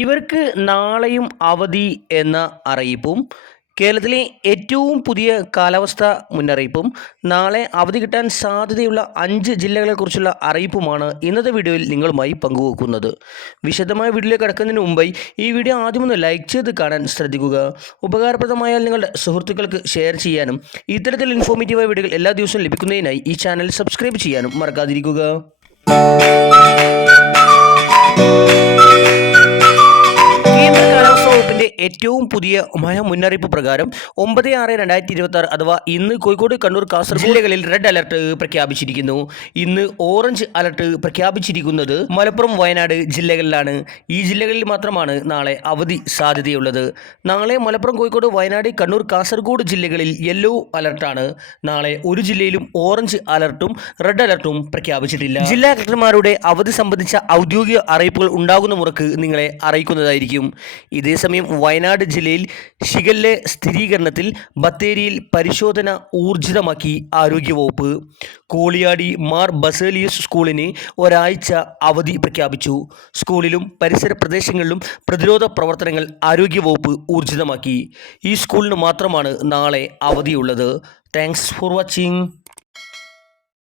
ഇവർക്ക് നാളെയും അവധി എന്ന അറിയിപ്പും കേരളത്തിലെ ഏറ്റവും പുതിയ കാലാവസ്ഥ മുന്നറിയിപ്പും നാളെ അവധി കിട്ടാൻ സാധ്യതയുള്ള 5 ജില്ലകളെക്കുറിച്ചുള്ള അറിയിപ്പുമാണ് ഇന്നത്തെ വീഡിയോയിൽ നിങ്ങളുമായി പങ്കുവെക്കുന്നത്. വിശദമായ വീഡിയോയിലേക്ക് കടക്കുന്നതിന് മുമ്പായി ഈ വീഡിയോ ആദ്യമൊന്ന് ലൈക്ക് ചെയ്ത് കാണാൻ ശ്രദ്ധിക്കുക. ഉപകാരപ്രദമായാൽ നിങ്ങളുടെ സുഹൃത്തുക്കൾക്ക് ഷെയർ ചെയ്യാനും ഇത്തരത്തിൽ ഇൻഫോർമേറ്റീവായ വീഡിയോകൾ എല്ലാ ദിവസവും ലഭിക്കുന്നതിനായി ഈ ചാനൽ സബ്സ്ക്രൈബ് ചെയ്യാനും മറക്കാതിരിക്കുക. ഏറ്റവും പുതിയ മഴ മുന്നറിയിപ്പ് പ്രകാരം 9/6/2026 അഥവാ ഇന്ന് കോഴിക്കോട്, കണ്ണൂർ, കാസർഗോഡ് ജില്ലകളിൽ റെഡ് അലർട്ട് പ്രഖ്യാപിച്ചിരിക്കുന്നു. ഇന്ന് ഓറഞ്ച് അലർട്ട് പ്രഖ്യാപിച്ചിരിക്കുന്നത് മലപ്പുറം, വയനാട് ജില്ലകളിലാണ്. ഈ ജില്ലകളിൽ മാത്രമാണ് നാളെ അവധി സാധ്യതയുള്ളത്. നാളെ മലപ്പുറം, കോഴിക്കോട്, വയനാട്, കണ്ണൂർ, കാസർഗോഡ് ജില്ലകളിൽ യെല്ലോ അലർട്ടാണ്. നാളെ ഒരു ജില്ലയിലും ഓറഞ്ച് അലർട്ടും റെഡ് അലർട്ടും പ്രഖ്യാപിച്ചിട്ടില്ല. ജില്ലാ കളക്ടർമാരുടെ അവധി സംബന്ധിച്ച ഔദ്യോഗിക അറിയിപ്പുകൾ ഉണ്ടാകുന്ന മുറക്ക് നിങ്ങളെ അറിയിക്കുന്നതായിരിക്കും. ഇതേസമയം വയനാട് ജില്ലയിൽ ഷിഗല്ല സ്ഥിരീകരണത്തിൽ ബത്തേരിയിൽ പരിശോധന ഊർജിതമാക്കി ആരോഗ്യവകുപ്പ്. കോളിയാടി മാർ ബസേലിയസ് സ്കൂളിന് ഒരാഴ്ച അവധി പ്രഖ്യാപിച്ചു. സ്കൂളിലും പരിസര പ്രദേശങ്ങളിലും പ്രതിരോധ പ്രവർത്തനങ്ങൾ ആരോഗ്യവകുപ്പ് ഊർജിതമാക്കി. ഈ സ്കൂളിന് മാത്രമാണ് നാളെ അവധിയുള്ളത്. Thanks for watching.